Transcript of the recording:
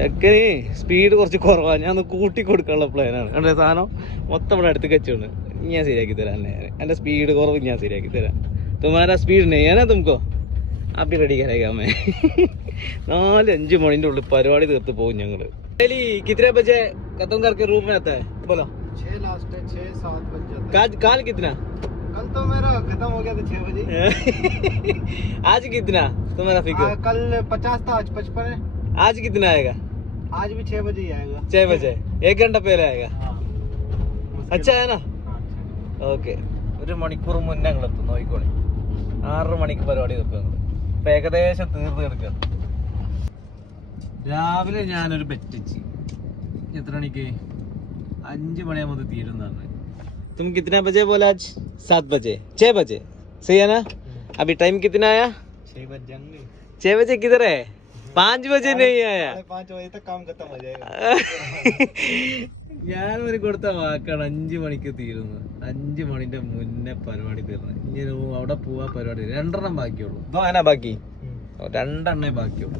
ചെക്കന് സ്പീഡ് കുറച്ച് കുറവാണ്. ഞാൻ ഒന്ന് കൂട്ടി കൊടുക്കാനുള്ള പ്ലാനാണ്. എൻ്റെ സാധനം മൊത്തം ഇവിടെ അടുത്ത് കച്ചുണ്ട്. ഞാൻ ശരിയാക്കി തരാം. എൻ്റെ സ്പീഡ് കുറവ് ഞാൻ ശരിയാക്കി തരാം. തുമാരാ സ്പീഡ് നെയ്യാനാ തുമക്കോ അപ്പി റെഡി കരകാമേ. 4-5 മണിന്റെ ഉള്ളിൽ പരിപാടി തീർത്ത് പോകും ഞങ്ങള്. कितने बजे खत्म करके रूम में आता है बोलो? 6 लास्ट है, 6-7 बज जाता है। काल कितना? कल तो मेरा खत्म हो गया था 6 बजे। आज कितना तुम्हारा फिक्र? कल 50 था, आज 55 है। आज कितना आएगा? आज भी 6 बजे ही आएगा। 6 बजे 1 घंटा पहले आएगा। अच्छा है ना? ഓക്കെ. 1 മണിക്കൂർ മുന്നേ ഞങ്ങൾ എത്തും. നോക്കിക്കോളി, 6 മണിക്ക് പരിപാടി തീർക്കും. ഇപ്പൊ ഏകദേശം തീർന്ന് കിടക്കുക. രാവിലെ ഞാനൊരു ബെറ്റ് വെച്ച്. എത്ര മണിക്ക്? 5 മണിയാകുമ്പോൾ തീരുന്നതാണ്. तुम कितना बजे बोला आज? 7 बजे 6 बजे सही है ना? अभी टाइम कितना आया? 6 बज जाएंगे। 6 बजे किधर है? 5 बजे नहीं आया. 5 बजे तक काम खत्म हो जाएगा. ഞാൻ ഒരു കൊടുത്ത വാക്കാണ് 5 മണിക്ക് തീരുന്നു. 5 മണിന്റെ മുന്നേ പരിപാടി തീർന്നു. ഇനി അവിടെ പോവാ പരിപാടി 2 ബാക്കിയുള്ളൂ. ബാക്കി 2 ബാക്കിയുള്ളൂ.